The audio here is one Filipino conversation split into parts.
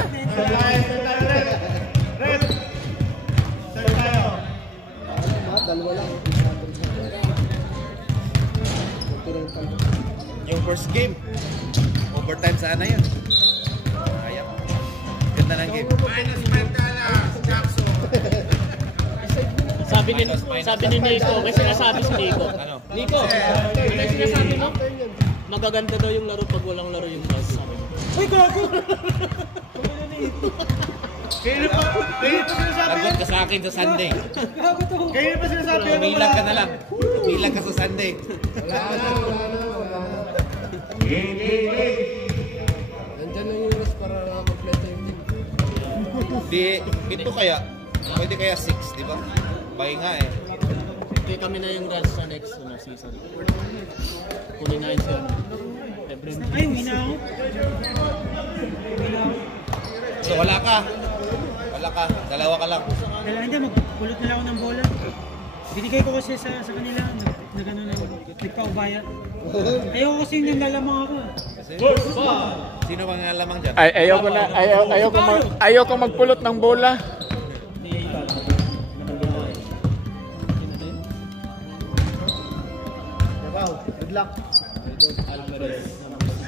ka. Red. Start tayo. Dalawa lang. Yung first game. Overtime sana yun. Ayap. Ganda ng game. Minus 5 ka na, Jackson. Sabi ni Nico, may sinasabi si Nico. Ano? Nico, may sinasabi mo? Magaganda daw yung laro pag walang laro yung boss. Uy, gago! Kaya pa sinasabi Lagot ka sa akin sa Sunday. Kaya pa sinasabi yan. Umilag ka na lang. Umilag ka sa Sunday. Wala na. Nandyan lang yung rules para mag-play yung team. Di, ito kaya, pwede kaya 6, di ba? Bay nga eh. Okay, kami na yung rush sa next season. Kunin na yun siya. Ay, minaw. So wala ka. Wala ka. Dalawa ka lang. Kailangan niya, magpulot nila ako ng bola. Binigay ko kasi sa kanila na gano'n na nagpaubaya. Ayaw kasi yung naglalamang ako. Sino bang lamang dyan? Ayaw ko magpulot ng bola. Wow, good luck.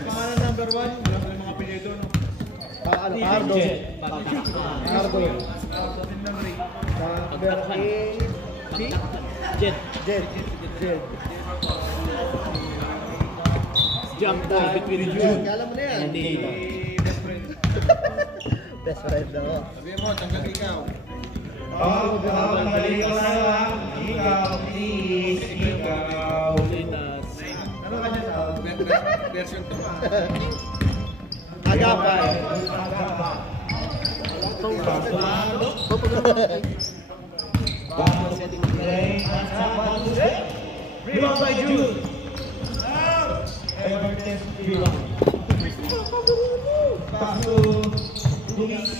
Pangalan number 1, wala ko mga apelyido, no? Cardo. Jed. Jump down between you. Kala mo na yan. Hindi. Best friend ako. Sabi mo, tanggal ikaw. Tanggal Ikaw, please. Ikaw. Ano ka dyan sa version 2 ba? Agapay. Rebound by Jude. Back to Luis.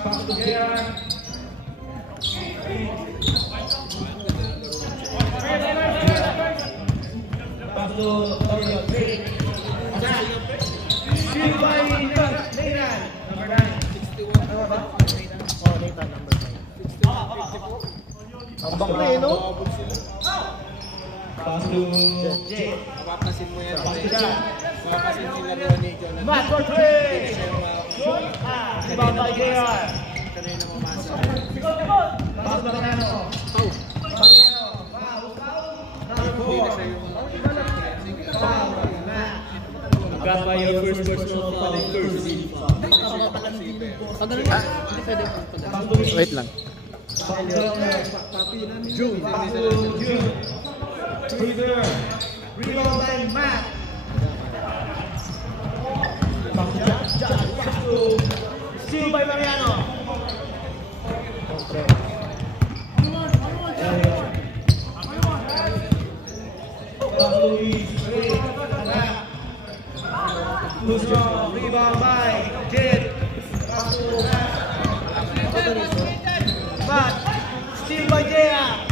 Back to Gerard. Back to Oriol. Steal by Nathan. Number 9. 61. Ano ba? Oh, Nathan, number 5. Ang bak na eh, no? Pass to Jay. Papapasin mo yan. Papasin sila ni John. Matt for 3! Rebound by JR. Kanina mamasa. Pass to Mariano. Mariano. Number 4. Foul. Matt. Got by your first personal foul first. Pag ano yan? Hindi pwede. Wait lang. June. Pass to June. Reader. Rebound by Matt. Steal by Mariano. Pass to Luis. Rebound by Jed. Pass to Matt. Steal by Jea.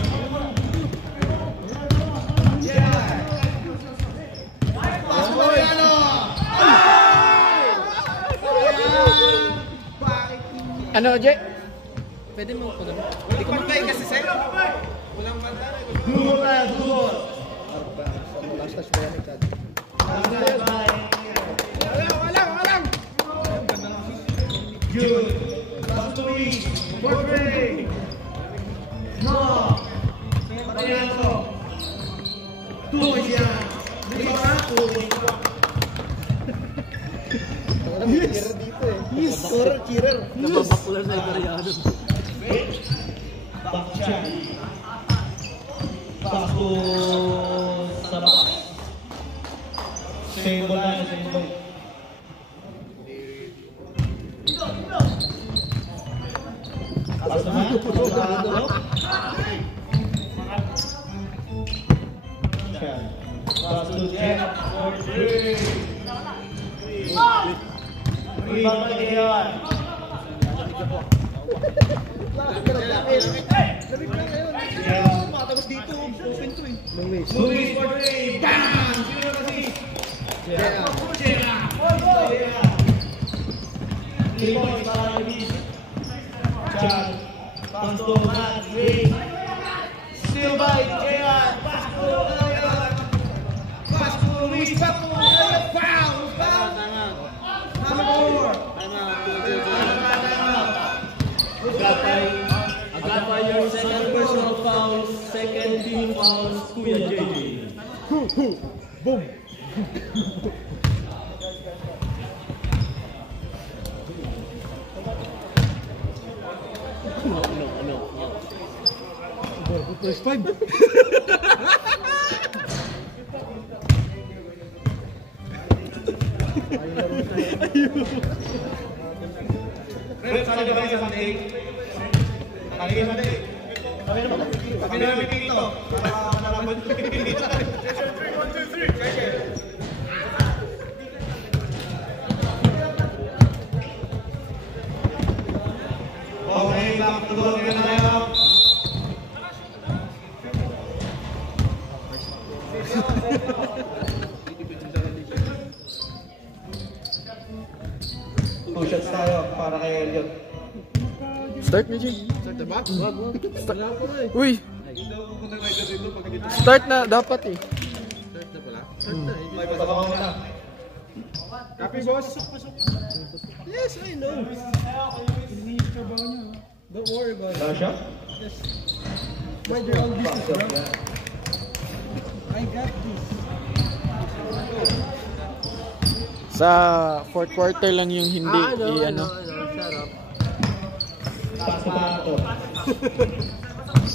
Ano, Jay? Pwede mo pag ano? Hindi ko magbay kasi sa'yo. Walang banda. Google. Last touch ba yan? Walang. June. Pass to Luis. Portray. No. Mariano. Tuloy siya. Cheerer dito eh. Yes, scorer, cheerer. Napapakular na yung Mariano. Back siya. Pass to Sabah. Same ball na, same ball. Pass to Matt. Pass to Jen. Rebound by Leon. Luis. Luis for 3. Bang! Sino kasi? 3 points para Luis. Chad. Pass to Matt. Ray. Still by JR. Pass to Ryan. Pass to Luis. Pass to Ryan. Foul. Foul. Number 4. Agapay your second personal foul. Second team fouls. Kuya JJ. Boom! First five. Red, sali ba kayo sa Sunday? Sali kayo sa Sunday? Sabi namin dito. Para malaman dito. Session 3, 1, 2, 3. Kaya. Okay, back to goal na tayo. Two shots tayo para kay Elliot. Start na, Jay. Start na ba? Uy! Start na, dapat eh. Start na pala? Start na. May pasabaw na. Copy, boss. Yes, I know. Don't worry about it. Wala siya? Mind your own business, bro. I got this. Sa fourth quarter lang yung hindi i-ano. Shut up. Pato.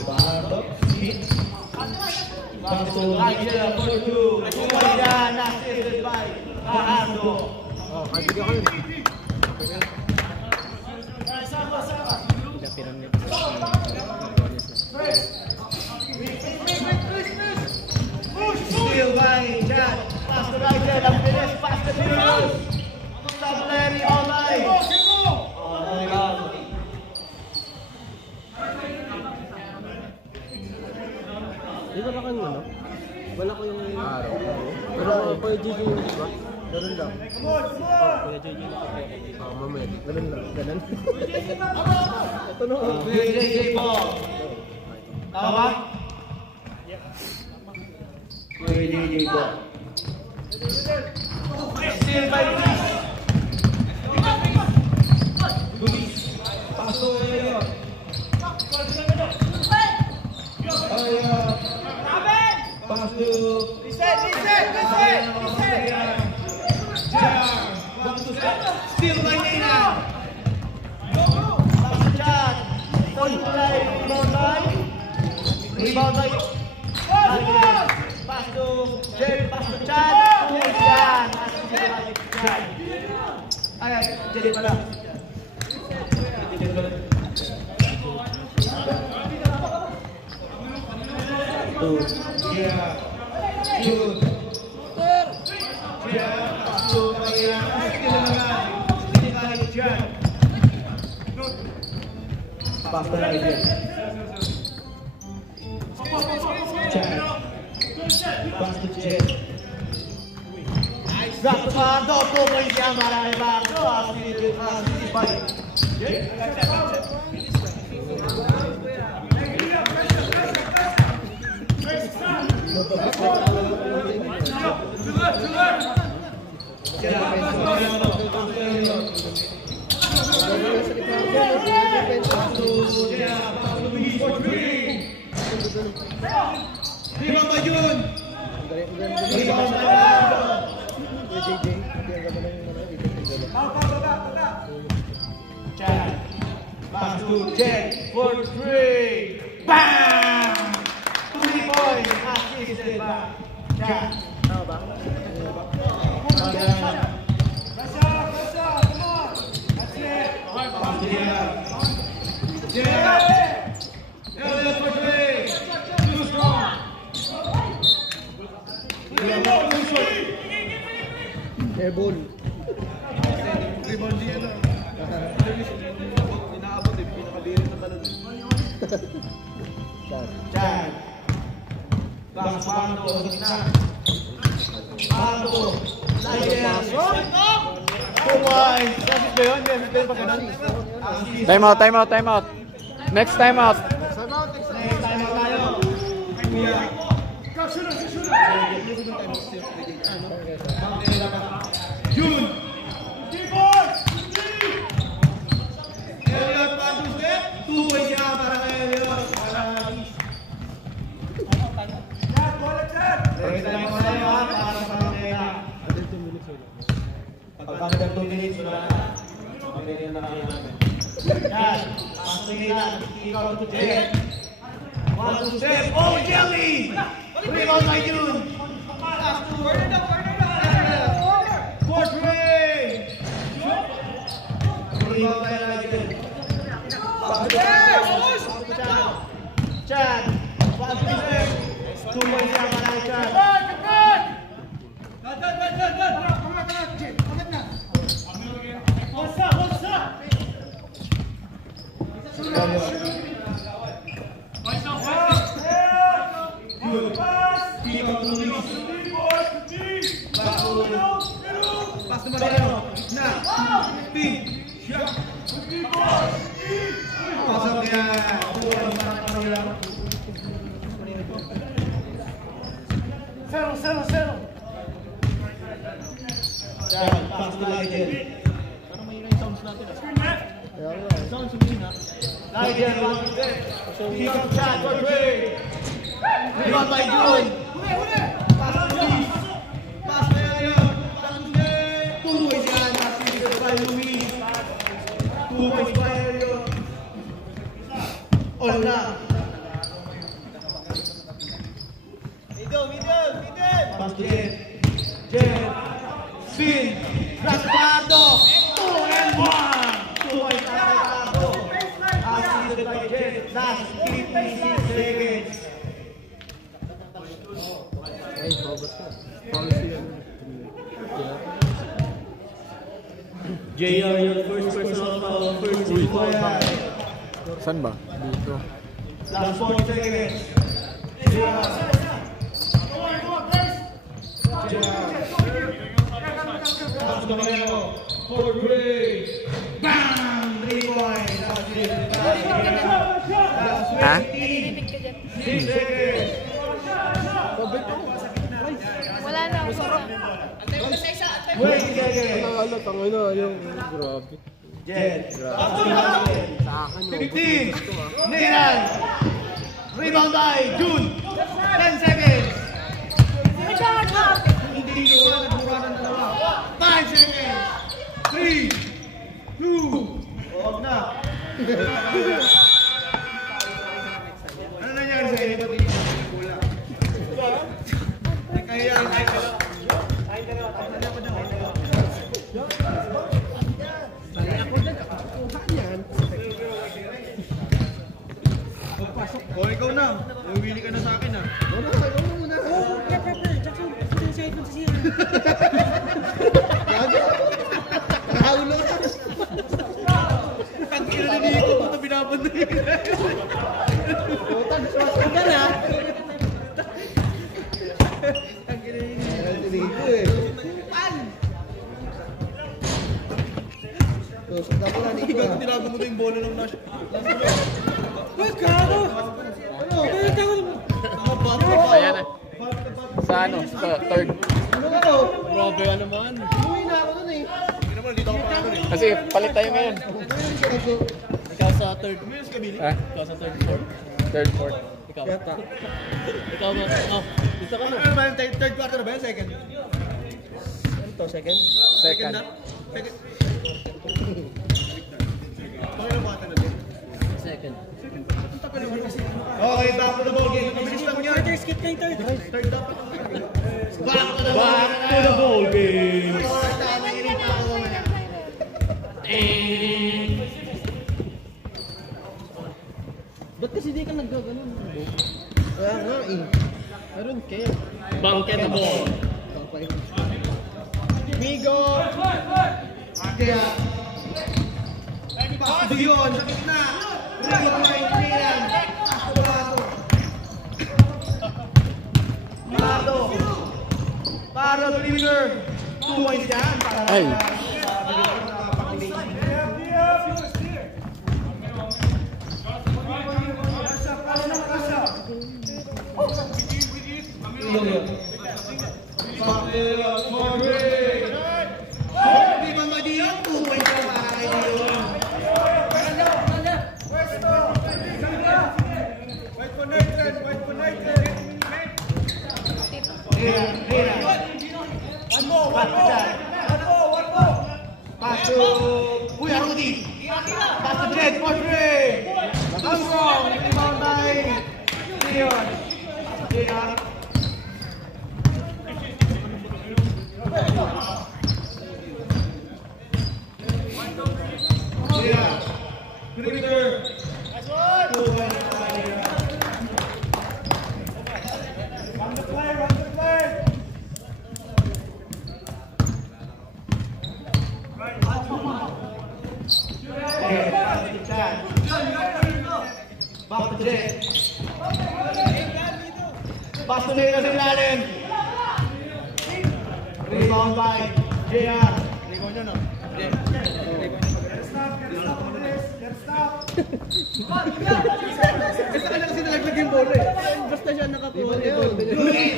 Pato. Hit. Pato. Agila for 2. Kumayan. Assisted by Pahardo. Oh, kaibigan ko yun. Still by Jan. Pass to Rigel. Ang bilis. Pass to Pinos. Stop Larry online. Oh my God. Di ba kang ano? Wala ko yung araw. Pero ako yung GG yung di ba? Ganun lang. Kuya JJ mamaya. Ganun lang. Ganun. Ito na. JJ ball. Tama? JJ ball. Still by Luis. Luis. Pass to Elliot. Pass to still by Nina. Pass to Chad. Rebound by pass to Jerry. Pass to Chad. Yan. Chad. Ay, Jerry pala. Yeah. Jude. Yeah. Pass to Maria. Pass to Rigel. Chad. Pass to Jet. Back to Bardo. 2 points yan para kay Bardo. Assisted by Jet. Rebound by Jun. Rebound by Kuya JJ, hindi ang ganda lang yung mga Chad. Pass to Jet for 3. Bam! 3 points assisted by Chad. tama ba? Airball. Rebound di ano. Inaabot eh. Pinakabirin na talon. Chad. Pass Pato. Pato. Time out, time out, time out. Next time out. June. Elliot Pantuste. 2 way siya para kay Elliot. Rekta lang ko sa'yo ha, para sa Pangkela. Pagkakita 2 minutes, wala na. Pagkakita na kayo namin. Yan, pasok nila. Ikaw to Jet. 1 to step. Oh, Jelly! Rebound by June. Fourth way! Rebound by June. Chad! 1 to step. 2 way siya para kay Chad. Pas naman tayo. Na. Speed. Pasok niya. Zero. Pass to Ligel. Parang may yung sounds natin. Sounds sumina. Ligel, 1 to step. Pick up shot for Trey. Rebound by June. Pass to Luis. Pass by Elliot. Two-way siya. Nasibig by Luis. 2 points by Elliot. All na. Middle. Pass to Jet. Spin. Raspado. 2 and 1. 2 points para kay Raspado. Assisted by Jet. Last 56 seconds. Ay, mabas ka. Policy yan. JR, your first personal foul, first team foul. Saan ba? Dito. Last 40 seconds. Tapos kami ako. Fourth grade. Bam! 3 points. Ha? 6 seconds. Wala na. Wait, seconds. Tangina, yung grabe. Jet. Sa akin, 15. Niran. Rebound by June. 10 seconds. Hindi ko wala nagmura ng dalawa. 5 seconds. 3, 2. Huwag na. Ano nangyari sa inyo? Ba't hindi ko nagmula? Kaya o, ikaw na. Uwili ka na sa akin, ha? Oo, pre. Jackson, sa iPhone sa sira. Nakaulo ka. Ang kira na dito, ito binabanday. Ang gana. Ang kira na dito, eh. Ikaw, tinago mo ito yung bola ng Nash. Uy, gago! Ano? Ayan na. Sa ano? Sa third. Grabe ka naman. Uwi na ako dun, eh. Hindi naman, dito ako pa ako, eh. Kasi palit tayo ngayon. Ikaw sa third. Ha? Ikaw sa third, fourth. Third, fourth. Ikaw. Ikaw ba? Oh, dito ka na. Ano ba yung third quarter ba yan? Second? Ito, second. Second. na? Second. Pangilang quarter na din? Second. Okay, back to the ball game. Ang bilis lang yan. Third skip na yung third. Third dapat. Back to the ball game. Ba't kasi di ka naggaganon? Kaya nga eh. Meron kayo. Bangket na ball. Migo! Kaya, paso yun, sa gitna. Rebound by Nilan. Lato. Para Twitter. 2 2 points yan. Ay. Pass to Kuya Rudy. Pass to Jed for 3. Strong. Rebound by Leon. JR. Back to Jed. Pass to Leo sa ilalim. Rebound by JR. Rebound nyo, no? Basta ka lang kasi nalaglag yung bola eh. Basta siya nakakuha. Luigi.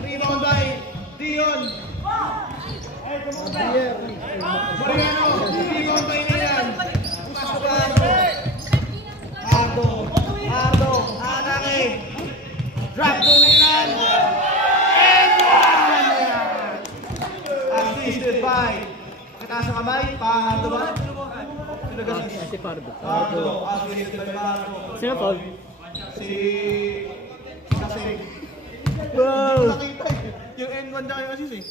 Rebound by Dion. Mariano. Rebound by Nilan. Pass to Ardo. Anake. Drop to Nilan. And one! Assisted by kataas ng kamay. Pardo ba? Si Pardo. Pardo. Assisted by Pardo. Sino Paul? Si Kasing. Wow! Nakita eh. Yung N1 na kayo assist eh.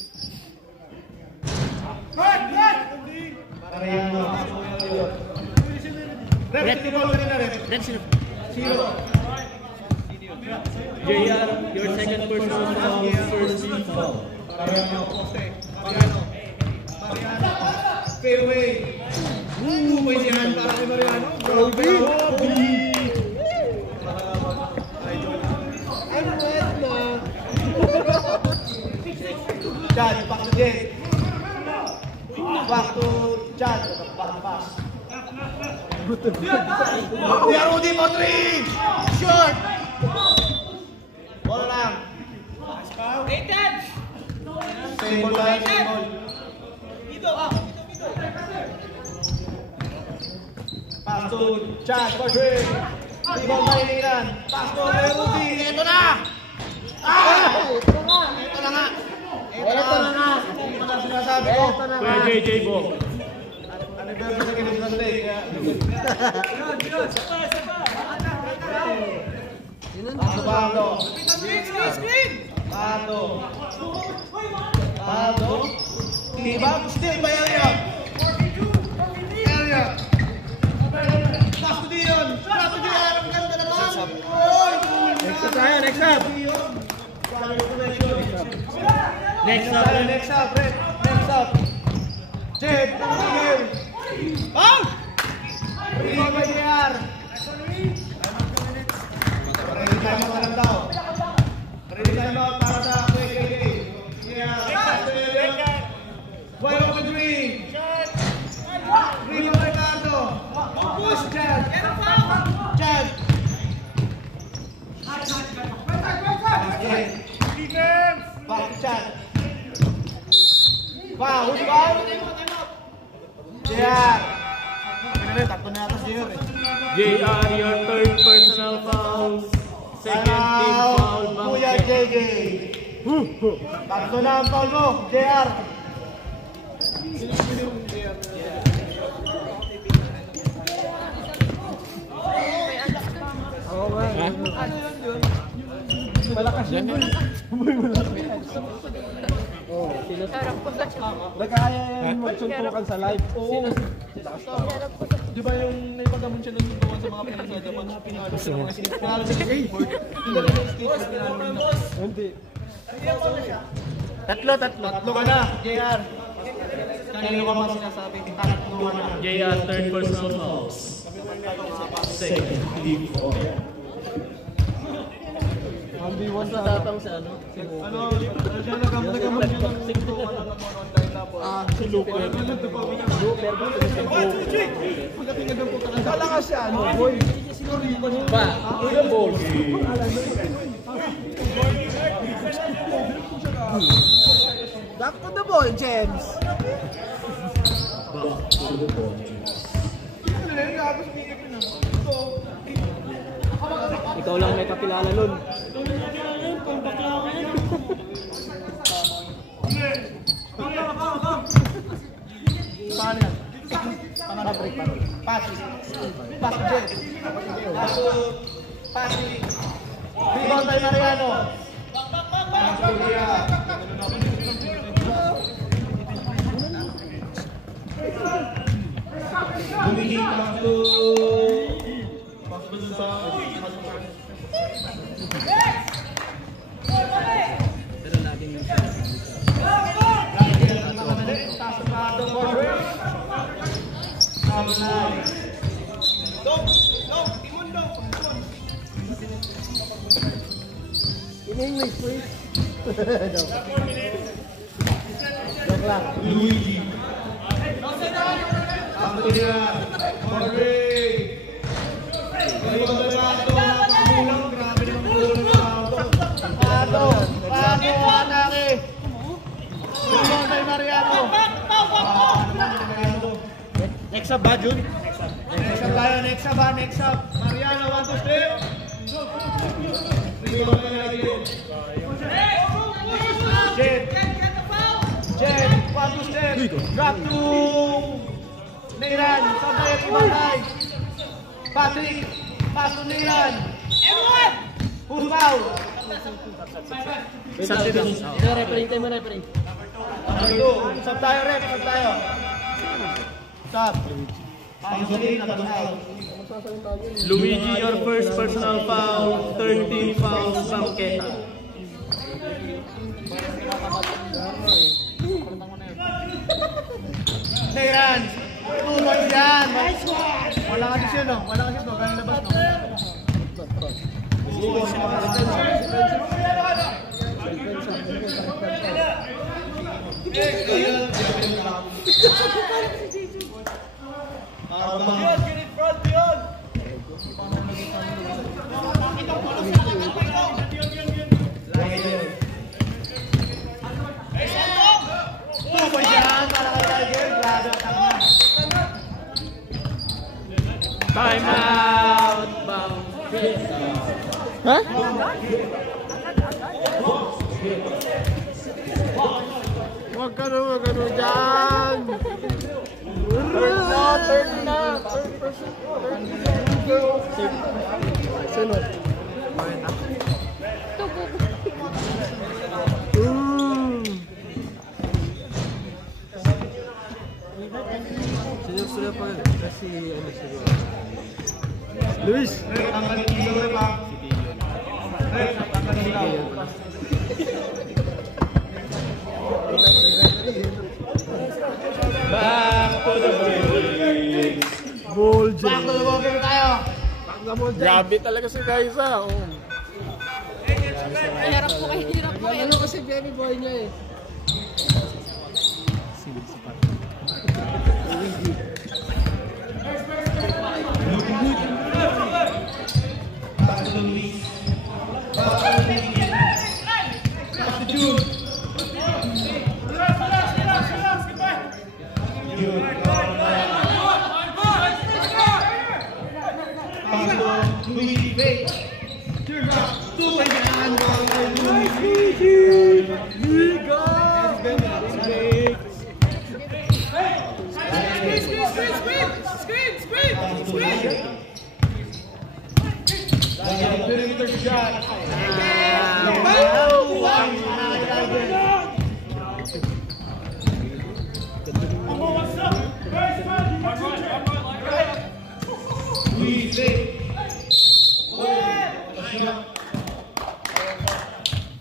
Mariano. Rep, si Paul na rep. Rep sino? Zero. JR, your second personal foul, first team foul. Mariano. Poste. Mariano. Fairway. May sinan para kay Mariano. Grabe. Chad, back to Jay. Back to Chad. Back pass. Kuya Rudy for 3! Short! Bola lang. Same ball ba? Same ball. Pass to Chad for 3. Rebound by Nilan. Pass to Kuya Rudy. Ito na! Ito na nga! Ito na nga! Ito na sinasabi ko. Kuya JJ Bo. Anniversary sa Kinis Day. Pato. Diba? Still by area. Pass to Dion. Pass to Dion. Ang ganda naman. Next up tayo, next up. Next up. Next up, Red. Next up. Jed. Bang! Rebound by JR. Ready time out na lang daw. Ready time out para sa KKK. Wide open three. Rebound Ricardo. Push Chad. Chad. Back to Chad. Wow, who's foul? JR. Takto na ata si JR eh. JR, your third personal foul. Second team foul. Kuya JJ. Takto na ang foul mo, JR. Malakas yan. Nagkaya yan magsuntukan sa live. Oo. Di ba yung naipagamon siya ng suntukan sa mga pinag sa Japan? Pinalo sa mga skateboard. Hindi. Tatlo ka na, JR. Kanino ka mga sinasabi? Tatlo ka na. JR, third personal foul. Second team foul. 1v1 sa tapang sa ano? Ano siya nagamit yung si Looper. Looper ba? Kala ka siya, ano, boy? Ba, ilang balls? Back to the ball, James. Ikaw lang may kapilala nun. Kung bakla ka yan. Paano yan? Pass. Pass, James. Pass. Rebound tayo, Mariano. Bumigay lang to. Pasok sa Pero laging yung In English, please. Joke lang. Luigi. Ang tira. Morey. Atake. Rebound by Mariano. Next up ba, Jun? Next up tayo, next up. Mariano, 1, 2, 3. Rebound by Mariano. Jet, 1, 2 step. Drop to Neyran. Sabay, Ibangay. Patrick, pass to Neyran. Everyone! Who's foul? Referee tayo mo, referee. Sub tayo, ref. Sub tayo. Sub. Luigi, your first personal foul. 13 fouls, Bangketa. Neyran. 2 points yan. Walang addition, no? Walang addition, no? Kaya labas, no? Time out, Ha? Wag ka na dyan! Turn na! Sunod. Sunod pa kasi ano siguro. Luis! Back to the Ball Back to the ball game tayo. Grabe talaga si Kaiza. Oh. Hirap po kayo, hirap po kayo. Ano kasi baby boy niya eh. Back to the Luis. Back to June. Luigi Bates. Two points yan.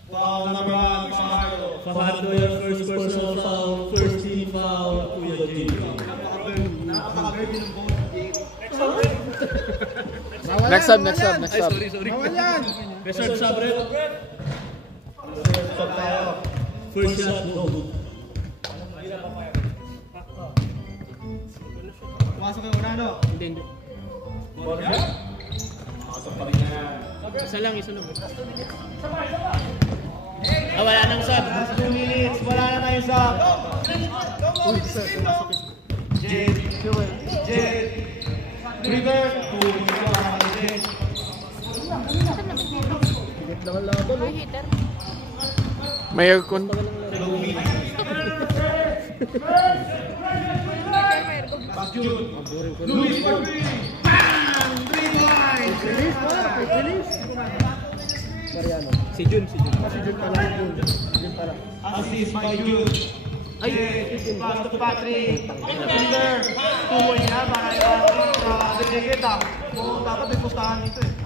Foul number 1, Fajardo. Fajardo, your first personal foul, first team foul, Kuya J. Next up. Ay, sorry. Bawal yan. Reserve sub rep. Reserve sub tayo. First shot, go. Pumasok yung una, no? Hindi. Pasok pa rin yan. Isa lang. Ah, wala nang sub. 2 minutes, wala na tayong sub. Jet. River. 2 minutes, wala na tayong Jet. Higit lang ang laban. May heater. May aircon. Louis Corbin. Bang! 3 points. Release. Mariano. Si Jun. Si Jun pala. Jun pala. Assist by Jude. Ay, pass to Patrick. Defender. 2 points na para kay Patrick. Degeta. So, dapat may pustahan nito eh.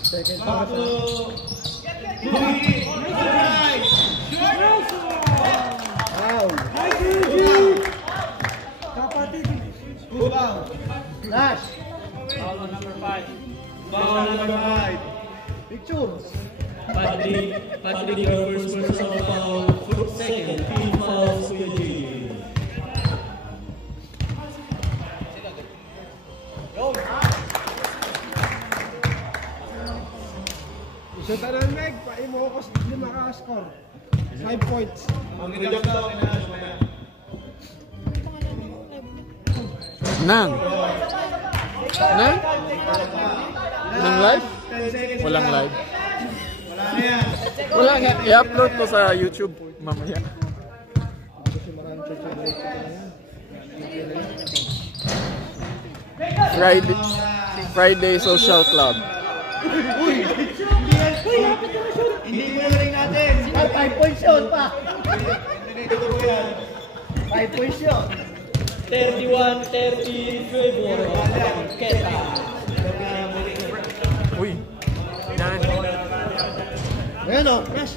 Second Back pass. to Louis. Right. Foul. Move out. Flash. Foul number 5. Foul number 5. Pictures. Patrick, your first personal foul. Second, team fouls to your JJ. So tanan Meg, paimo ko hindi maka-score. 5 points. Ang reject daw kinaas mo yan. Nang live? 10 seconds. Walang live. Wala na yan. Wala nga. I-upload to sa YouTube mamaya. Kasi maraming check. Friday Social Club. Hindi mo yung ring natin. 5 points yun pa. Dito ko yan. 5 points yun. 31-30 favor of Keta. Uy. Yan. Ayan o. Flash.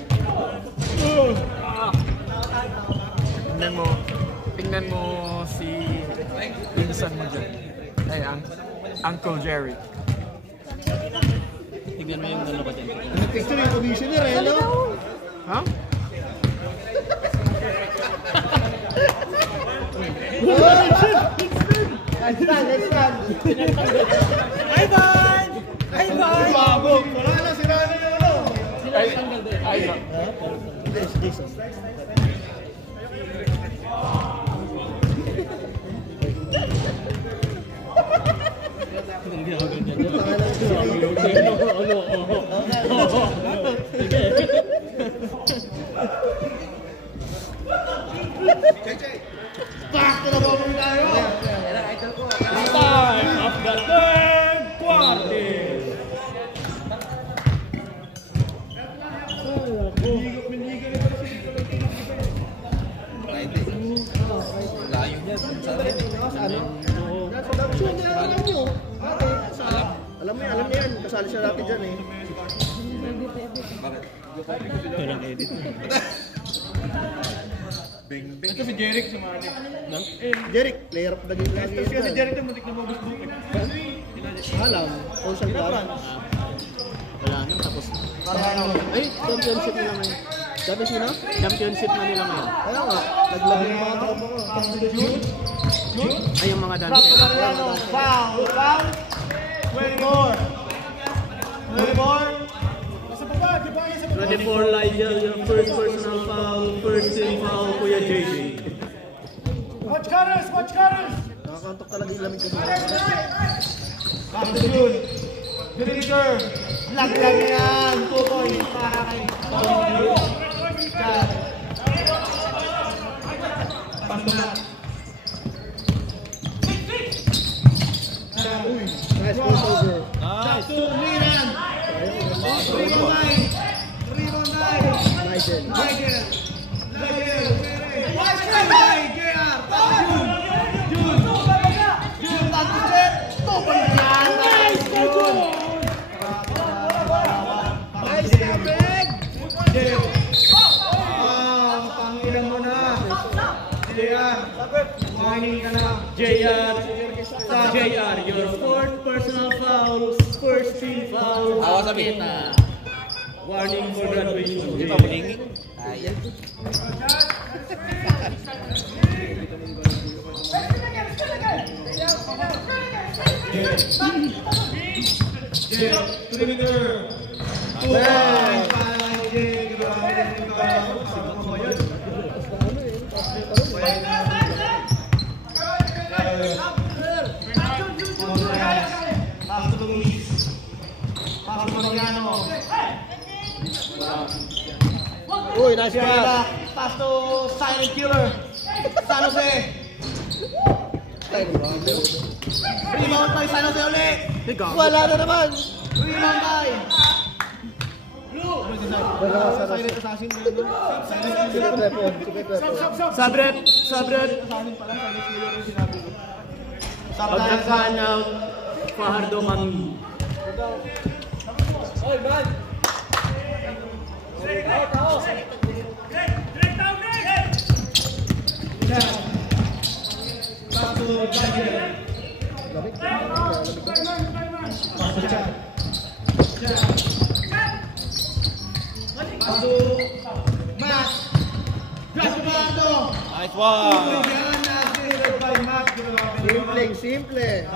Tingnan mo si pinsan mo dyan. Ay, Uncle Jerry. Tignan mo yung ano ba dyan. Picture yung commissioner eh, no? Ha? Let's run. Bye-bye! Bago. Wala na, sira na yung ano. Ay, Jason. Hindi ako ganyan. Back to the bottom tayo. Time of the third quarter. Layo niya. Alam mo yan. Kasali siya natin dyan eh. Ito lang edit. Ito si Jeric sumali. Jeric, player of the game lagi Kasi si yan. Jeric na muntik na mabusbuk eh. Alam. Ocean Club. Wala na, tapos. Ay, championship nila ngayon. Sabi sino? Championship na nila ngayon. Kaya nga, naglaro yung mga tropa ko. Ay, yung mga Back dancer. to Mariano. Foul. 24. 24. 24 Lydia, your first personal foul, first team foul, Kuya JJ. Watch cutters. Nakakantok talaga yung lamig ko sa Back to June. Vinegar. Laglag yan. 2 points para kay Chad. Pass to Matt. Nice crossover. Back to Miran. Rebound. Nigel. Michael. JR. June. Back to set. 2 points yan. Nice. Nice, Greg. Pangyan. Warning ka lang. JR, your fourth personal foul, first team foul. Ako sabi. Warning for graduation. Hindi pa maginging. Ayan. Perimeter. Uy, nice pass. Pass to Silent Killer. San Jose. Rebound by San Jose ulit. Wala na naman. Rebound by. Wala sa Silent Assassin. Secret weapon. Sabret. Assassin pala. Silent Killer yung sinabi ko. Pagdakaan out. Fajardo Mangi. Nice one. Simple.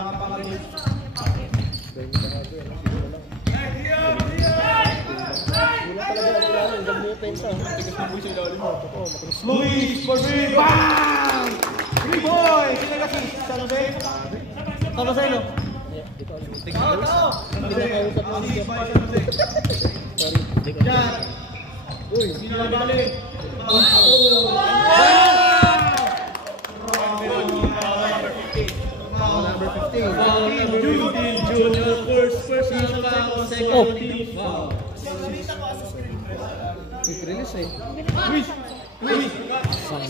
Luis for three. Bang! Three boy. Sino kasi? San Jose? San Jose, no? Uy, sino na balik? Number 15. Junior first personal foul, second team foul. Quick release eh. Luis.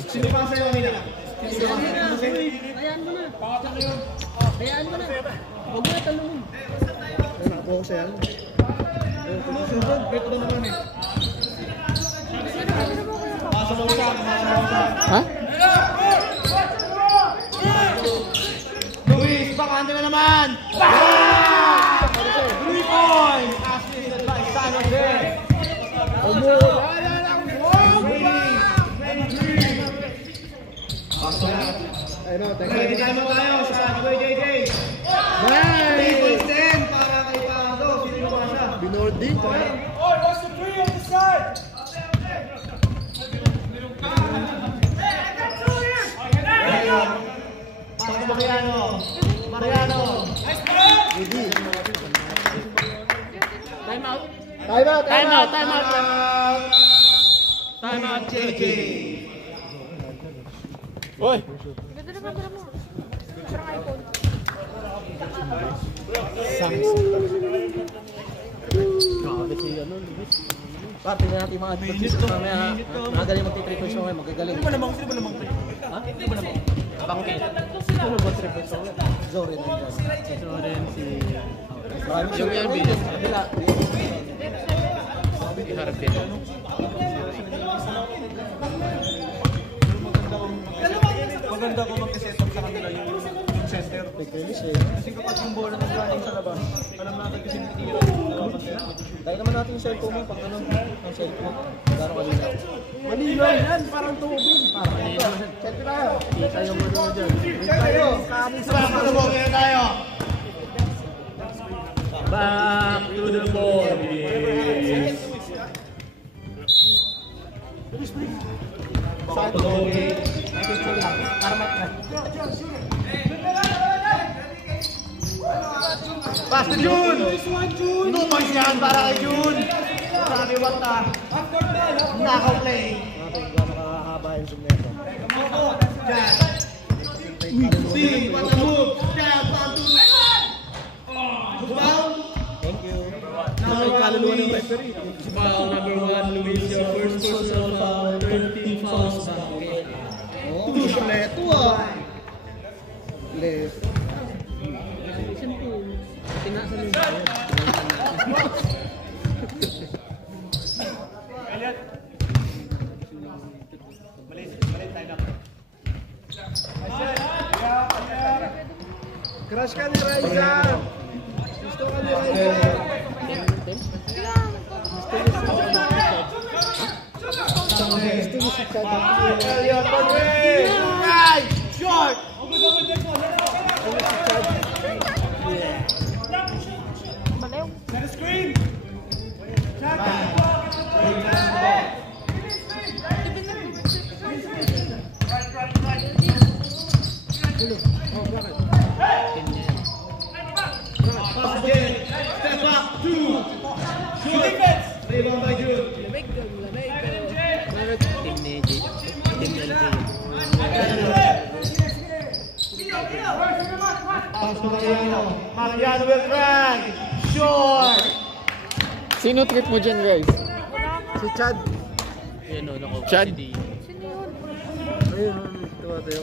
Sino pa sa'yo kanina? Hayaan mo na. Hayaan mo na. Huwag mo na talungan. Ayun, nakakuha ko siya yan. Beto na naman eh. Pasa mo siya. Ha? Luis, bakante na naman! Bang! 3 points! Assisted by San Jose. Ayun o, thank Ready you. time mo tayo sa JJ. 3 points din para kay Pado. Sino ba siya? Binordi. Pasa Mariano. Time out. Time out, JJ. Uy. Ganda naman mo. Parang iPhone. Grabe si ano, Luis. Pati na natin mga advocates mamaya. Magaling magti-triple show ngayon, magagaling. Sino ba namang? Ha? Sino ba naman? Bangke. Sino ba triple show? Zorin nandiyan. Zorin, si... Marami yung LB. Kabila. Iharap din. Maganda kung mag-set up sa kanila yung center. Quick release eh. Kasi kapag yung bola ng running sa labas, alam natin kasi nitira yung labas yan. Dahil naman natin yung cellphone mo, pang ano, ang cellphone. Gano'ng kalinaw. Malinaw yan, parang tubig. Parang malinaw. Selfie tayo. Kita yung ano mo dyan. Tayo. Kaya tayo. Back to the ball. Pass to June! 2 points yan para kay June! Sabi Wata. Knockout play. Natin kung makakahaba yung zoom nito. Jab. See, what a move. Jab, one, two. Foul. Thank you. Kaluluwa ng referee. Foul number 1, Luis, your first personal foul, 13 fouls back. Kompleto ah. Left. Mali, time up. Crush ka ni Raisa! Gusto ka ni Raisa! Gusto mo si Chad. Elia Padre! Right! Short! Baliw. Pass again. Step up. 2. Shoot. Rebound by Jude. Pass to Mariano. Mariano will try. Short. Sino trip mo dyan, guys? Si Chad. Yan o, nako. Chad? Sino yun? Ayun, tuwa tayo.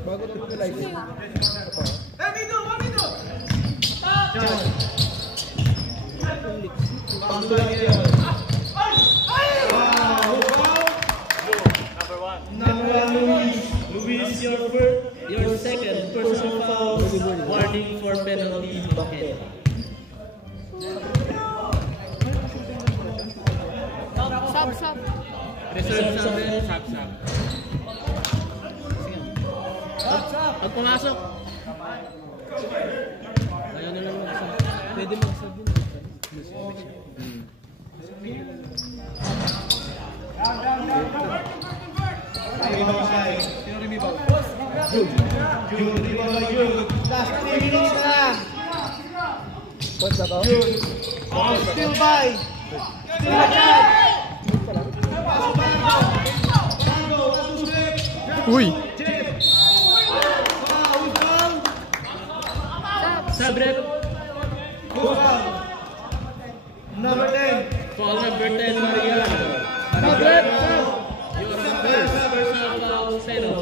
Bago na mag-live. Pass to Mariano. Number 1, Luis. Luis, Your second personal foul. Warning for penalty. Okay. Sub. Reserve sa akin. Sab. Pag pumasok. Ayaw na lang mag-sub. Pwede mag-sub yun. Rebound side. Jude. Jude, rebound by Jude. Last 3 minutes na lang. What's that about? Jude. Still by. Still by Chad. Pass to Bango. Bango, 1, 2 step. Uy! Chip. Foul. Foul. Sub rep. Go foul. Number 10. Foul number 10, Mariano. Sub rep. Your first personal foul, Seno.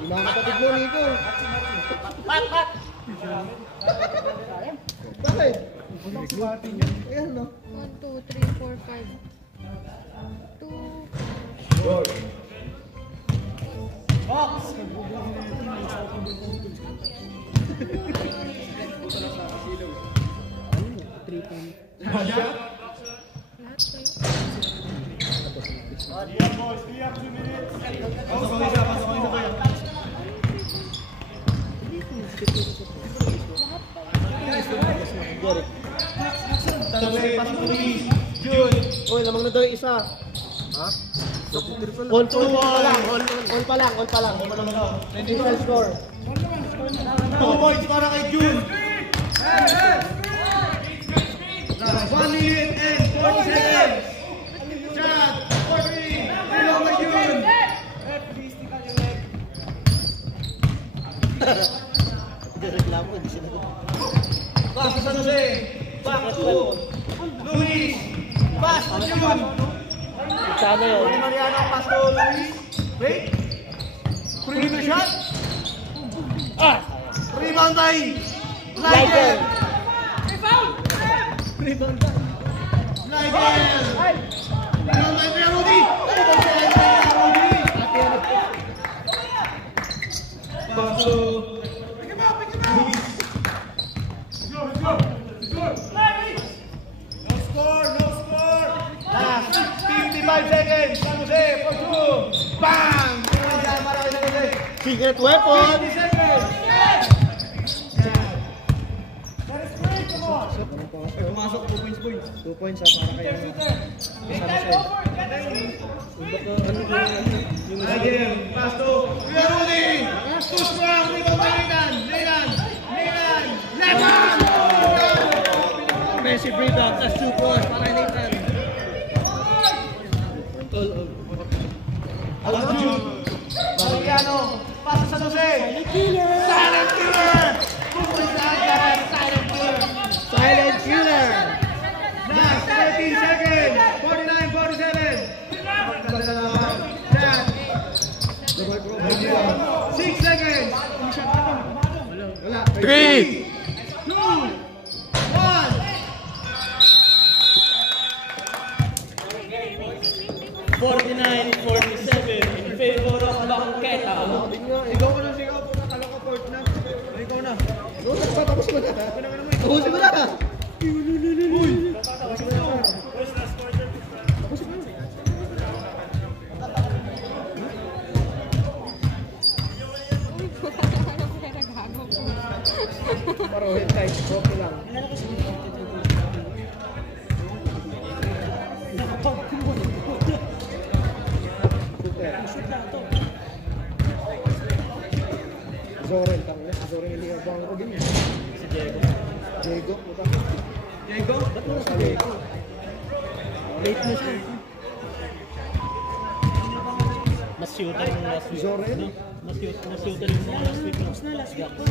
Yung mga kapatid mo, Nico. Bakit? Ayan, no? 1, 2, 3, 4, 5. 2. Lahat kayo. Tabi, pass to Luis. Jude. Uy, lamang na daw yung isa. Ha? All pa lang. Official score. 2 points para kay Jude. 1 minute and 40 seconds. Chad, 40. Rebound by Jude. Reklamo, hindi sila. Pass to San Jose. Back to Luis. Pass to Jude. Sana yun. Mariano, pass to Luis. Wait. Free na shot. Rebound by Liger. Rebound by Perudi. Pass to Luis. No score. Last 55 seconds. San Jose for 2. Bang! Marami San Jose. Secret weapon! 50 seconds. Pumasok, 2 points, boy. 2 points, para kayo. Again, pass to Perudi. Too strong. Rebound by Nathan. Messi rebound, that's 2 points para kay Nathan. Jude. Mariano. Pass to San Jose. Silent killer. Silent killer! Last 13 seconds. 49, 47. Chad. 6 seconds. 3! 2, 1. 49-47 in favor of Bangketa. Ikaw ko lang sigaw po, nakala ko court na. Ikaw na. Tapos mo na. Tapos mo na. Uy! Tapos mo na. Parohin tayo, okay lang. Zoren, tangin. Zoren hindi ka bang din. Si Diego. Diego, puta. Diego? Ba't mo sa Diego? Late na siya. Mas shooter yung last week. Zoren? No? Mas shooter yung last week. Tapos na, last week pa.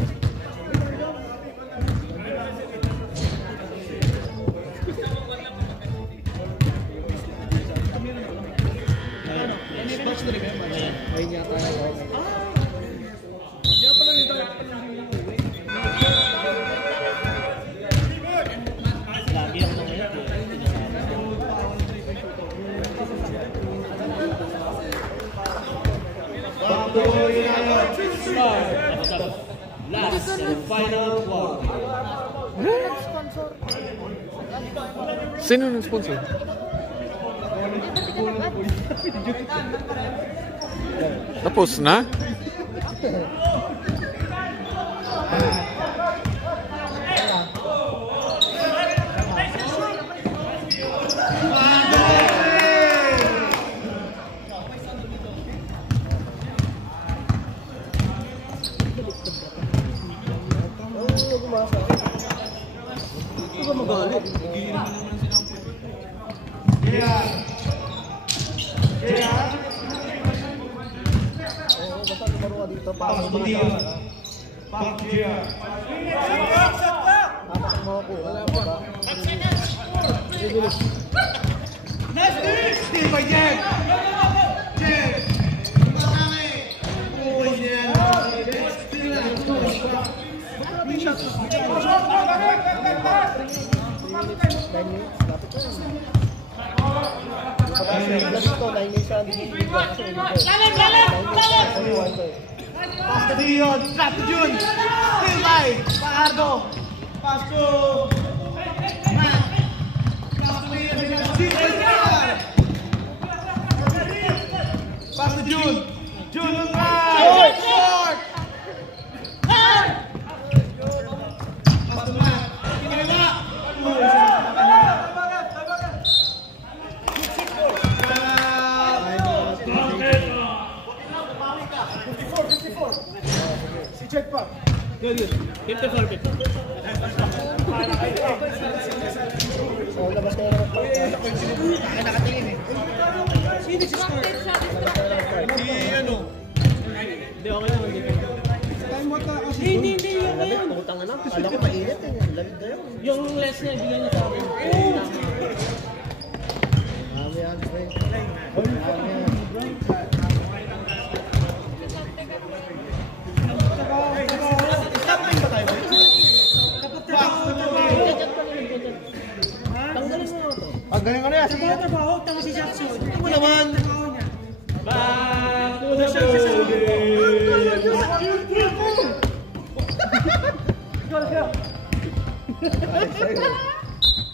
Ayun yata ako. Lagi ang mga yun. Last and final one. Sponsor. Sino ng sponsor? Tapos na? Pass to Dion, trap to Jun. Still by Fajardo. Pass to Matt. Pass to Dion. Pass to Jun. Jun on right. Short. Pass to Matt. Check pa. Good. 54. So, labas ka na naman po. Ay, nakatingin eh. Sino si Score? Hindi, okay lang. Hindi, yung ngayon. Putang na. Kala ko mainit eh. Lamig na yun. Yung less niya, bigyan niya sa akin. Mami yan, friend. Mami yan. Galing ko na yan. Sa mga trabaho, tama si Jackson. Ito mo naman. Trabaho niya. Back to the show.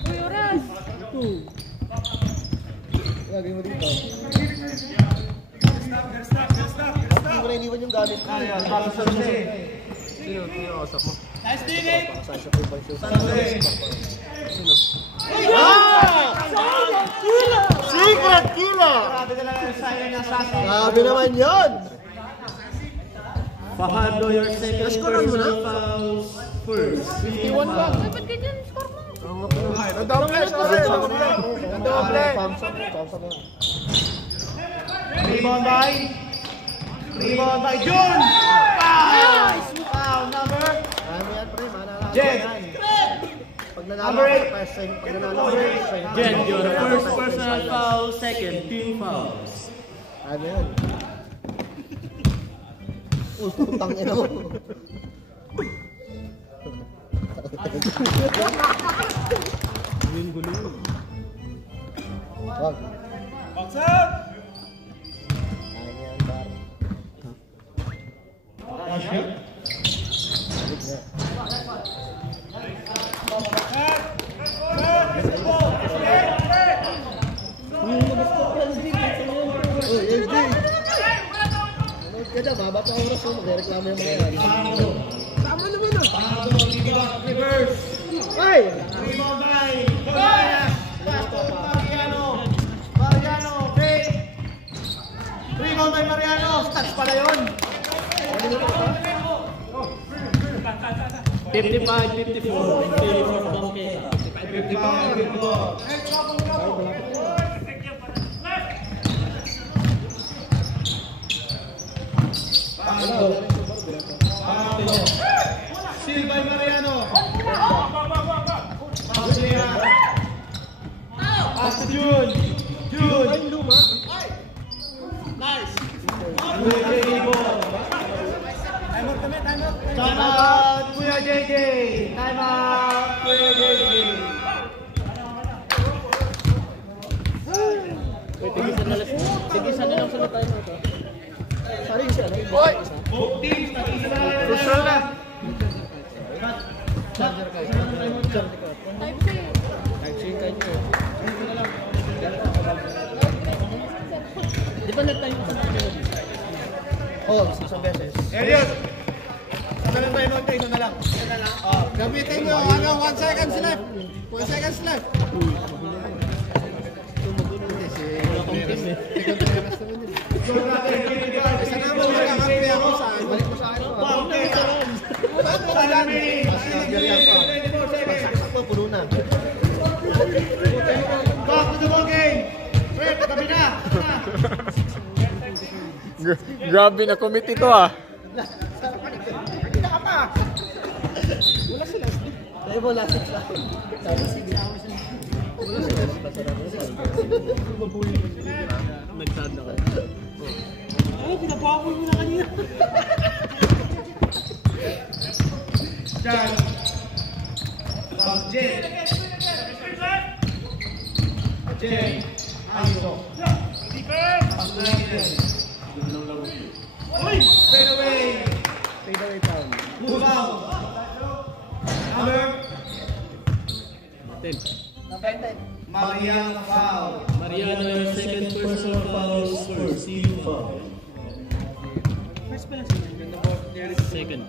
Uy, oras. Lagay mo dito. Hindi mo na iniwan yung gamit ko. Sino kausap mo? Nice digging. Sasha po ba siya? Sino? Secret killer! Grabe na lang yung silent assassin. Grabe naman yun! Fajardo, your second personal fouls first. 51 lang. Ay, ba't ganyan score mo? Rebound by Jun. Foul number. Jen. Pag nanalo ka, pag nanalo ka, Jen, your first personal foul, second team fouls. ano yan? Putang ina mo. Wag. Box up. LG. Manood ka dyan, mababa pa oras mo. Magreklamo yung mga yan. Tama naman ah. Reverse. Ay! Rebound by Mariano. Fake. Rebound by Mariano. Stats pala yun. 55-54. Seal by Mariano. Pass to June. Ay, luma. Time out, Kuya JJ. Time out, Kuya JJ. Tigisan na lang sa tayo ito. Sari siya, no? Both teams nag-isalayan na. Crucial na. Charger kayo. Type C. Type C kayo. Di ba nag-time pa natin? Oh, isang beses. Eliot. Isa na lang tayo, Note. Isa na lang. Gamitin mo, ano, 1 seconds left. 1 seconds left. Isa na mo, nakakampi ako sa akin. Balik mo sa akin. Saksak po, puno na. Back to the ball game. Wait, kami na. Grabe na committee to ah. Tayo mo, last 6 lang. Nag-sad na kayo. Ay, pinapapol mo na kanina. Chan. Jay. Jay. Ayo. Fade away. Fade away pound. Move out. Number. 10. Mariano foul. Mariano, second personal foul, first team foul. First pa lang siya. Second.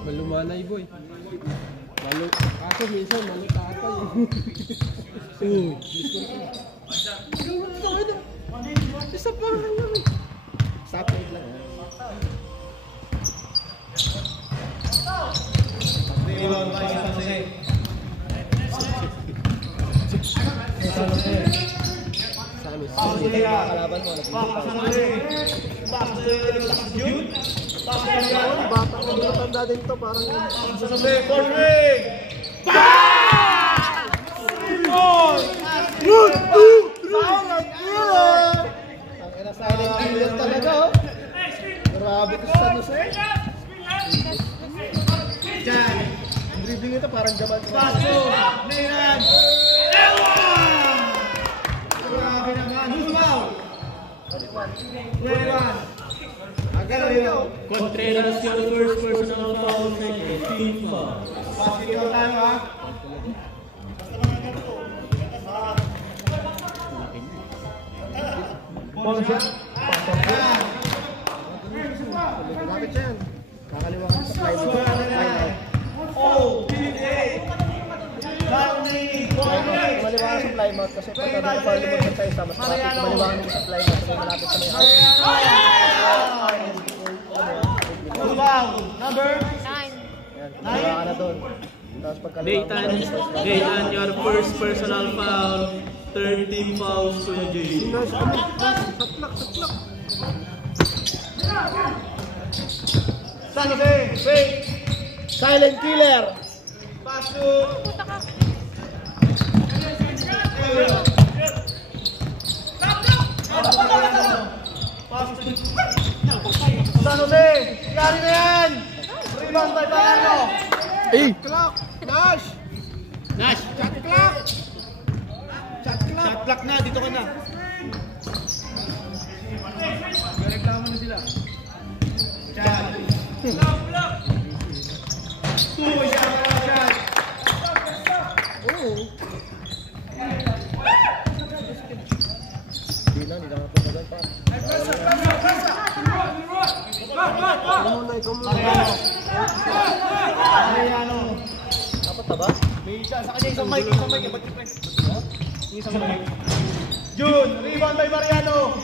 Malumanay, boy. Kaso minsan, malutatay. Isa pa lang naman. Stop it lang. Rebound by San Jose. Pass to the kalaban mo. Pass to June. Pass to Mariano. Bata ko na tanda din to, parang San Jose, fourth ring. ang ina silent killer talaga, oh. Grabe ko sa San Jose. Chan. Ang dribbling ito parang jaman. Pass to Neyran. Grabe naman. Who's foul? 21. Agalaw. Contreras, your first personal foul, second team foul. Pass ikaw tayo, ha? Ball shot. Lapit siya yan. Kakaliwa ka sa fly mo. Oh, PJ. Downey. Kumaliwa ka sa fly mouth kasi pag sabi ko parang lumagyan sa isa, mas malapit kumaliwa ka sa fly mouth kasi malapit sa may house. Who's foul? Number? 9. Yan, kumaliwa ka na doon. Tapos pagkaliwa Dayton, your first personal foul, third team foul, Kuya Jay. San Jose. Fake. silent killer! Pass to Puta ka. San Jose. Yari na yan. Rebound by Mariano. Clock! Nash! Nash! Shot clock! Shot clock na. Dito ka na. Reklamo na sila. Chan. Shot. Oo. Mariano. Dapat na ba? May isa sa kanya, isang mic. Ba't yung isang mic? June, rebound by Mariano.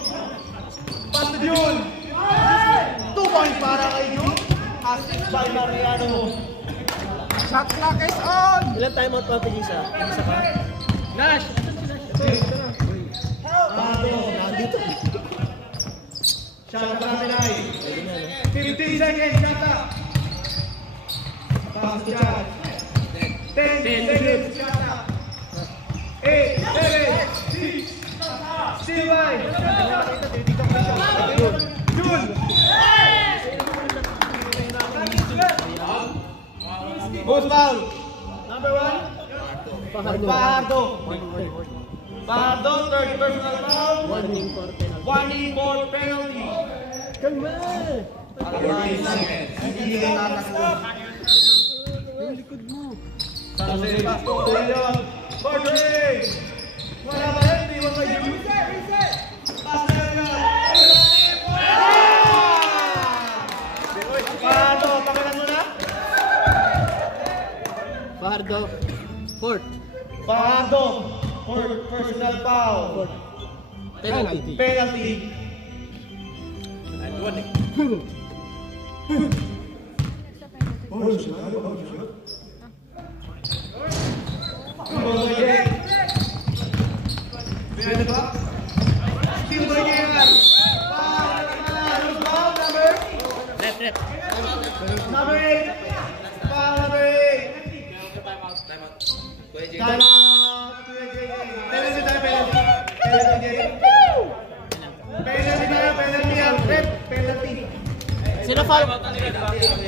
Pass to June. 2 points para kay June. Assist by Mariano. Shot clock is on! Ilan timeout pa, Pigisa? Isa pa? Nash! Nandito. Shot na Pinay. 15 seconds, shot up. Pass to Chad. 10 seconds, shot up. 8, 7, 6, still by. June. Who's foul? Number 1? Fajardo. Fajardo, third personal foul. Warning for penalty. Warning for penalty. Kalma! 14 seconds. Yung likod mo. Kasi Pasto, Leon. For 3. Wala ba rin? Di ba kayo? Pasto na. Fajardo, pakilan mo na. Fajardo. Fourth. Fajardo, fourth personal foul. Penalty. Penalty. Still by Jehan. Number 8. Foul number 8. Time out. Penalty tayo, penalty. Penalty. Sino foul?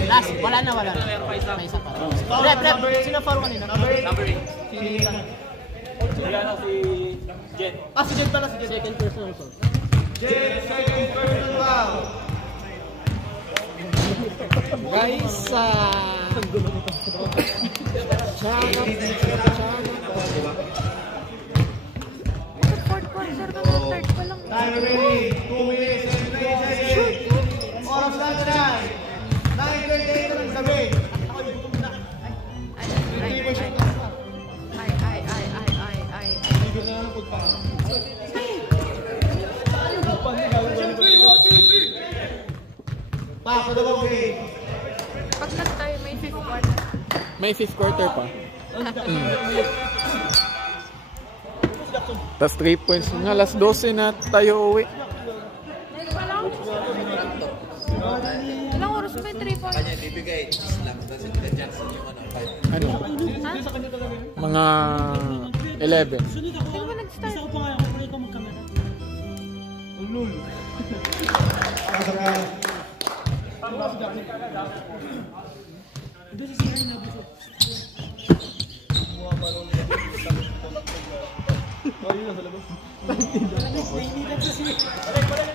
Last, wala na. May isa pa. Rep, sino foul kanina? Number 8. Si Jen pala, si Jen. Second personal foul. Jen, second personal foul. Guys, Fourth quarter ka na, third pa lang. Time remaining. 2 minutes and 3 seconds. Oras lang na. 9:28 na ng gabi. Ay. Paso na bang game? Pag tayo may fifth quarter. may 5th quarter pa. Tapos 3 points nga, alas 12 na tayo uwi. Next pa lang? Ilang oras ba yung 3 points? Kanya bibigay, lang. Tapos yung Jackson yung Ano? Ha? Mga 11. Sunod ako. Sino ba nag-start? Gusto ko pa kaya ako pala ikaw magkamera. Ulul. Pasok Hindi si Sina yung nabusog. Nainitan sa Sina.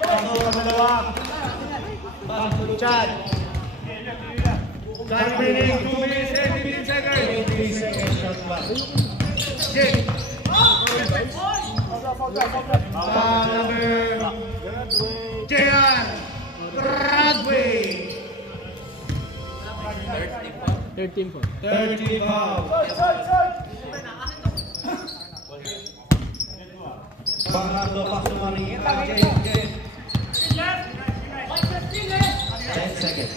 Pasok sa dalawa. Pasok to Chad. Time remaining 2 minutes and 15 seconds. 18 seconds shot clock. Jake. Number Jehan. Bradway. 13 foul. 30 foul. Fajardo, Pasto Maria. 10 seconds.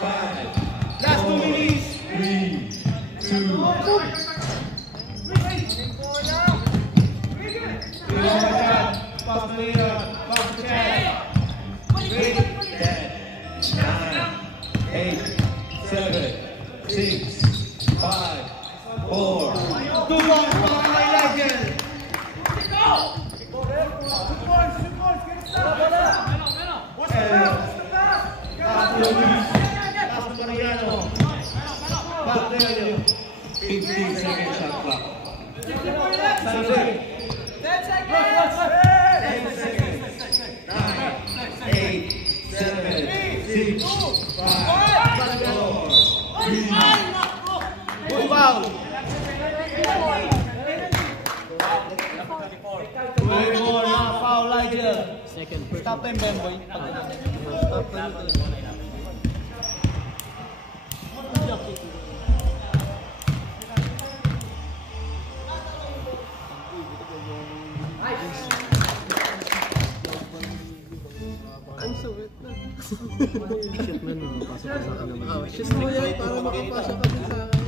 5. Last 2 minutes. 3, 2. Pass to Leon. Pass to Chad. 8, 7, 6, 5, 4. 2 points para kay Legend. Pass to Mariano. Back to Elio. 15 seconds shot clock. 10 seconds. 8, 7, 6, 5, 4, 3. Good foul. 24 na foul Ligel. Second person. Stop time, Bemboy. Stop time ito. Ang suwit na. Shit man, pasok ka sa akin naman. Oh, shit mo yan para makapasok ka din sa akin.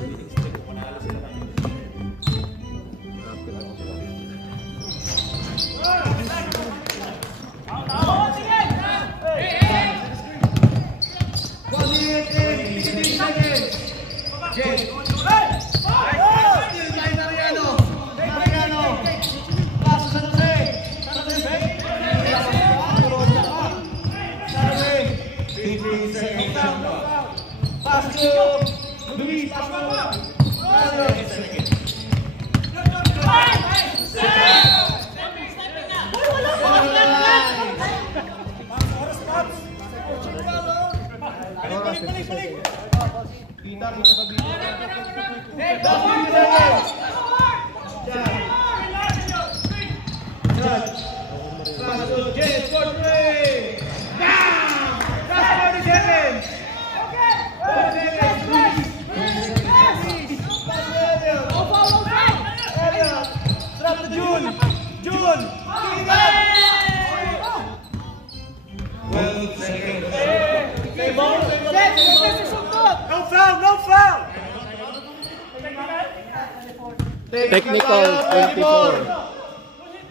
Technical 24.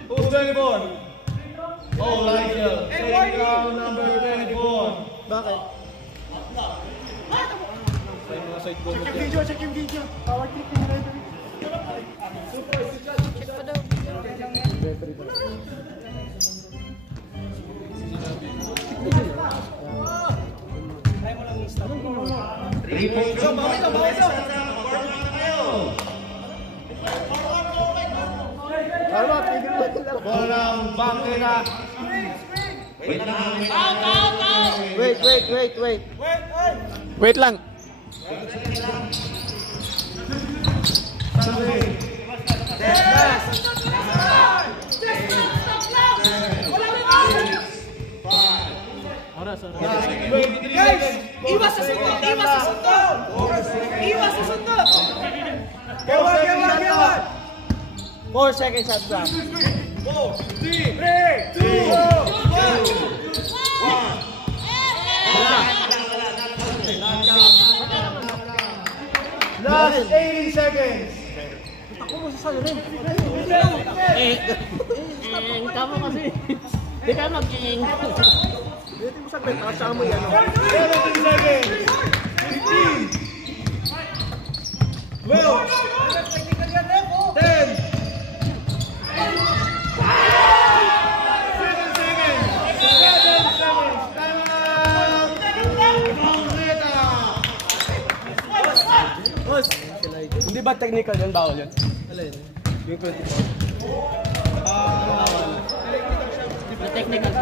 Who's 24? Oh, Nigel. Technical number 24. Bakit? Check yung video. Power click yung referee. Check pa daw. Bolang Bangkira. Wait. Wait lang. Guys, iwas sa suntok! Iwas sa suntok! Kewan! 4 seconds shot clock. 4, 3, 2, 1. Last 80 seconds. Ako mo sa salarin. Tama kasi. Di ka mag-ing. Dito mo saglit, nakasama mo yan. 17 seconds. 15. 12. 10. 7 seconds. Hindi ba technical yan? Bawal yan? Alin? Yung 24. Technical ka.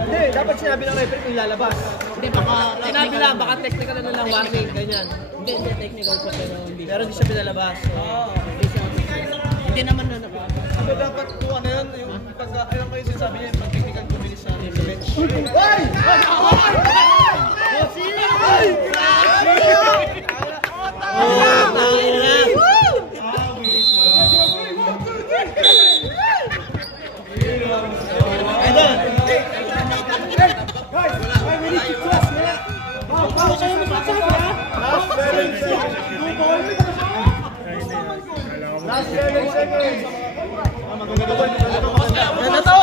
Hindi, dapat sinabi ng referee kung ilalabas. Hindi, baka... Sinabi lang, baka technical na lang warning, ganyan. Hindi technical siya pero hindi. Pero hindi siya pinalabas. Hindi naman na naman. Ano dapat kung ano yun, yung pagka, alam ko yung sinasabi niya, yung technical kumilis sa bench. Last 7 seconds. Ano to?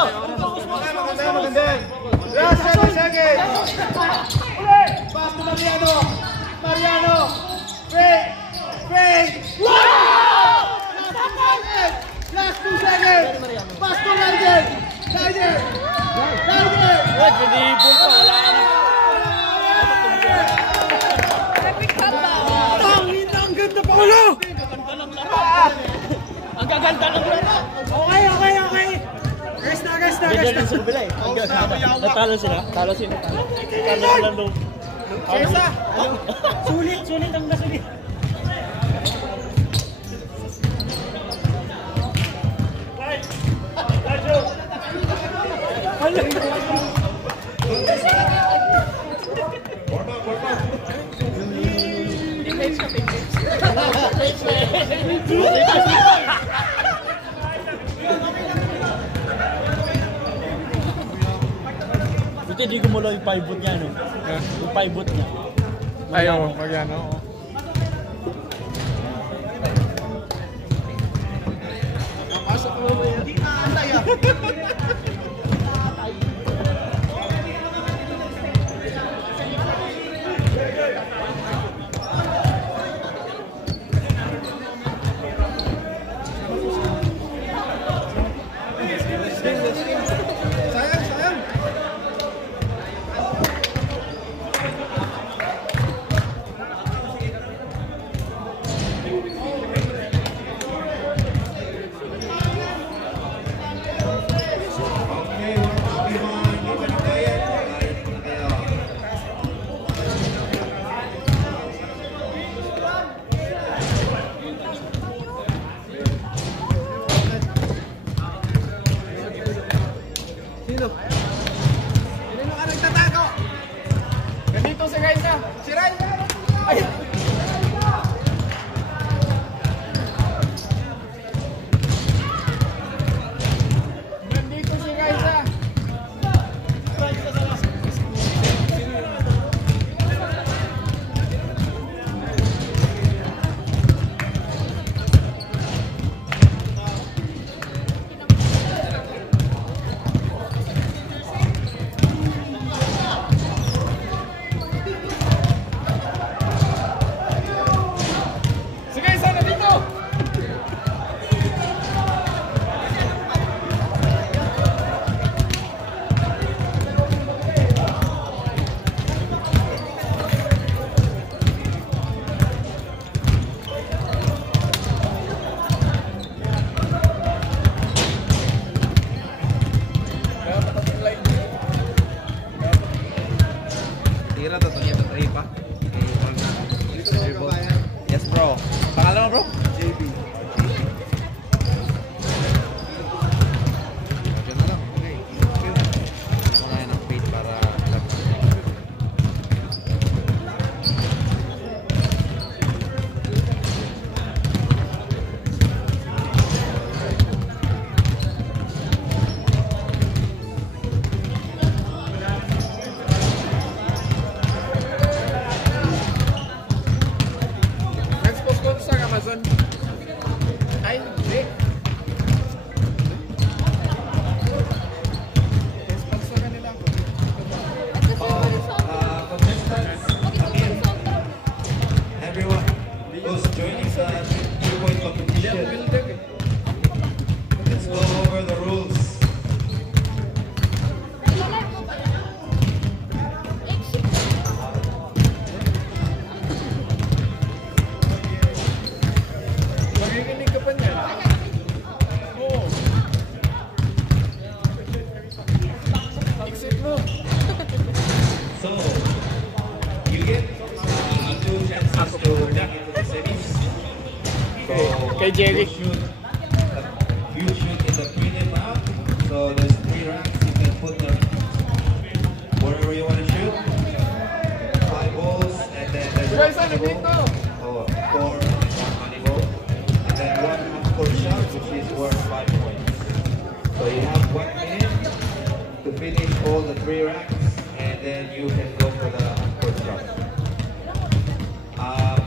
Maganda. Last 7 seconds. Pass to Mariano. Fake. Last 2 seconds. Pass to Nigel. Ang ganda pa ulo! Ang gaganda ng laro! Okay. Guys na. Natalo sila. Talo sila. Sulit ang nasulit. Buti di gumulo yung pivot niya, no? Yung pivot niya. Ayaw, mag-ano. Nakapasok mo ba yan? Antay ah! Tira to, tanya to, pa. Yes bro. Pangalan mo bro? JB. Diyan na lang. Okay. Thank you. Muna yan ang page para Kay Jerry. You shoot in the premium round. So there's 3 racks. You can put them wherever you want to shoot. 5 balls and then there's 4 money ball. And then 1 half-court shot which is worth 5 points. So you have 1 minute to finish all the 3 racks and then you can go for the half-court shot.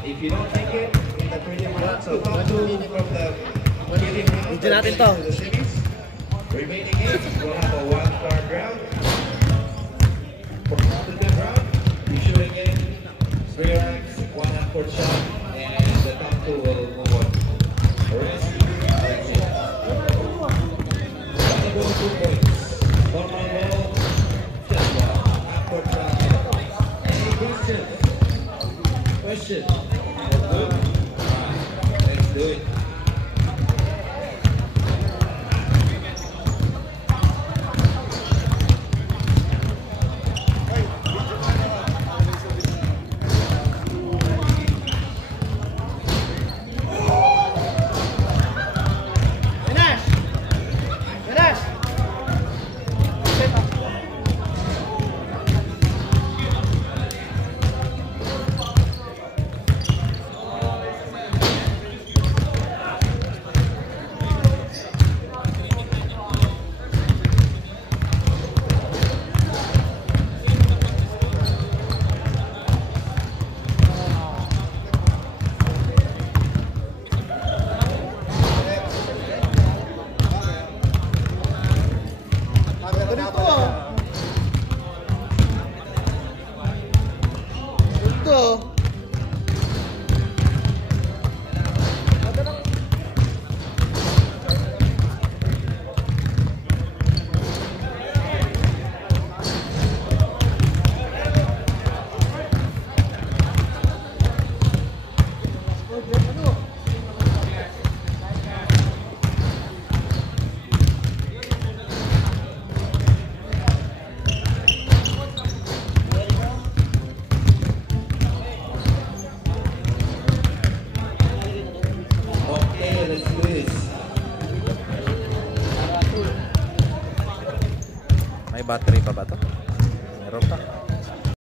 If you don't take it in the premium round, so top 2 from the killing round to the semis. Remaining 8 will have a wild-card round. For the round, you shoot again 3 racks, 1 half-court shot, and the top 2 will move on. The rest, that's it. Volleyball 2 points. Normal ball, shot ball, half-court shot. Any questions? Question? Good? Alright, let's do it. battery pa ba to? Meron pa.